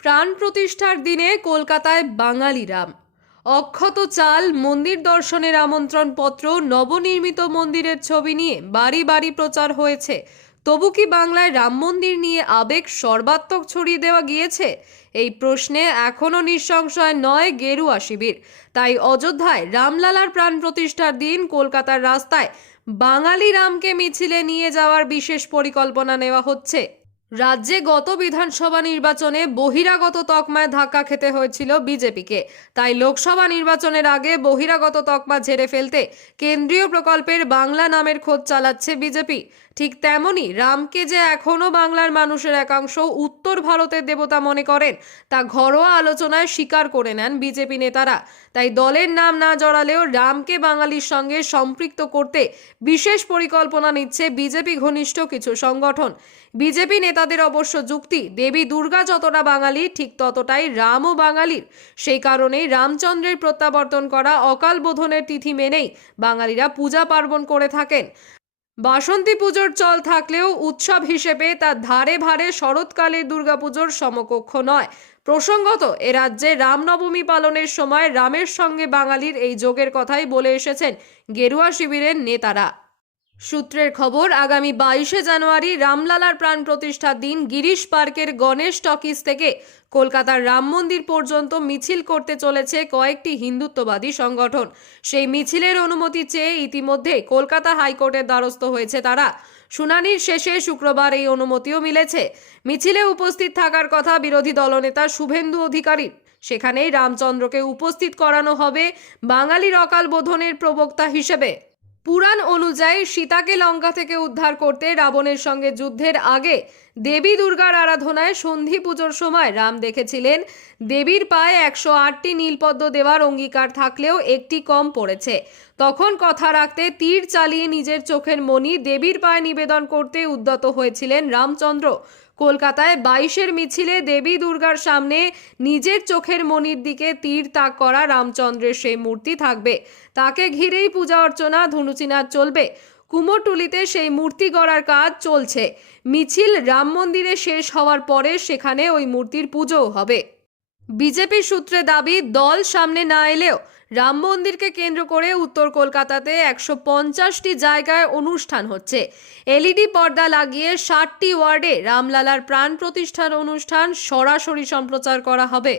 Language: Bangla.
প্রাণ প্রতিষ্ঠার দিনে কলকাতায় বাঙালি রাম, অক্ষত চাল, মন্দির দর্শনের আমন্ত্রণ পত্র, নবনির্মিত মন্দিরের ছবি নিয়ে বাড়ি বাড়ি প্রচার হয়েছে। তবু কি বাংলায় রাম মন্দির নিয়ে আবেগ সর্বাত্মক ছড়িয়ে দেওয়া গিয়েছে? এই প্রশ্নে এখনও নিঃসংশয় নয় গেরুয়া শিবির। তাই অযোধ্যায় রামলালার প্রাণ প্রতিষ্ঠার দিন কলকাতার রাস্তায় বাঙালি রামকে মিছিলে নিয়ে যাওয়ার বিশেষ পরিকল্পনা নেওয়া হচ্ছে। রাজ্যে গত বিধানসভা নির্বাচনে বহিরাগত তকমায় ধাক্কা খেতে হয়েছিল বিজেপিকে। তাই লোকসভা নির্বাচনের আগে বহিরাগত তকমা ঝেড়ে ফেলতে কেন্দ্রীয় প্রকল্পের বাংলা নামের খোঁজ চালাচ্ছে বিজেপি। ঠিক তেমনি রামকে যে এখনও বাংলার মানুষের একাংশ উত্তর ভারতের দেবতা মনে করেন, তা ঘরোয়া আলোচনায় স্বীকার করে নেন বিজেপি নেতারা। তাই দলের নাম না জড়ালেও রামকে বাঙালির সঙ্গে সম্পৃক্ত করতে বিশেষ পরিকল্পনা নিচ্ছে বিজেপি ঘনিষ্ঠ কিছু সংগঠন। বিজেপি নেতাদের অবশ্য যুক্তি, দেবী দুর্গা যতটা বাঙালি ঠিক ততটাই রামও বাঙালির। সেই কারণেই রামচন্দ্রের প্রত্যাবর্তন করা অকাল বোধনের তিথি মেনেই বাঙালিরা পূজা পার্বণ করে থাকেন। বাসন্তী পুজোর চল থাকলেও উৎসব হিসেবে তার ধারে ভারে শরৎকালের দুর্গাপুজোর সমকক্ষ নয়। প্রসঙ্গত, এ রাজ্যে রামনবমী পালনের সময় রামের সঙ্গে বাঙালির এই যোগের কথাই বলে এসেছেন গেরুয়া শিবিরের নেতারা। সূত্রের খবর, আগামী 22শে জানুয়ারি রামলালার প্রাণ প্রতিষ্ঠার দিন গিরিশ পার্কের গণেশ টকিজ থেকে কলকাতার রাম মন্দির পর্যন্ত মিছিল করতে চলেছে কয়েকটি হিন্দুত্ববাদী সংগঠন। সেই মিছিলের অনুমতি চেয়ে ইতিমধ্যে কলকাতা হাইকোর্টের দ্বারস্থ হয়েছে তারা। শুনানির শেষে শুক্রবার এই অনুমতিও মিলেছে। মিছিলে উপস্থিত থাকার কথা বিরোধী দলনেতা শুভেন্দু অধিকারী। সেখানেই রামচন্দ্রকে উপস্থিত করানো হবে বাঙালির অকাল বোধনের প্রবক্তা হিসেবে। পুরাণ অনুযায়ী সীতাকে লঙ্কা থেকে উদ্ধার করতে রাবণের সঙ্গে যুদ্ধের আগে দেবী দুর্গার আরাধনায় সন্ধি পুজোর সময় রাম দেখেছিলেন দেবীর পায়ে 108টি নীলপদ্ম দেওয়ার অঙ্গীকার থাকলেও একটি কম পড়েছে। তখন কথা রাখতে তীর চালিয়ে নিজের চোখের মণি দেবীর পায়ে নিবেদন করতে উদ্যত হয়েছিলেন রামচন্দ্র। কলকাতায় 22-এর মিছিলে দেবী দুর্গার সামনে নিজের চোখের মণির দিকে তীর তাক করা রামচন্দ্রের সেই মূর্তি থাকবে। তাকে ঘিরেই পূজা অর্চনা, ধনুচিনাচ চলবে। কুমোরটুলিতে সেই মূর্তি গড়ার কাজ চলছে। মিছিল রাম মন্দিরে শেষ হওয়ার পরে সেখানে ওই মূর্তির পুজোও হবে। বিজেপি সূত্রে দাবি, দল সামনে না এলেও রাম মন্দিরকে কেন্দ্র করে উত্তর কলকাতাতে 150টি জায়গায় অনুষ্ঠান হচ্ছে। এলইডি পর্দা লাগিয়ে 60টি ওয়ার্ডে রামলালার প্রাণ প্রতিষ্ঠার অনুষ্ঠান সরাসরি সম্প্রচার করা হবে।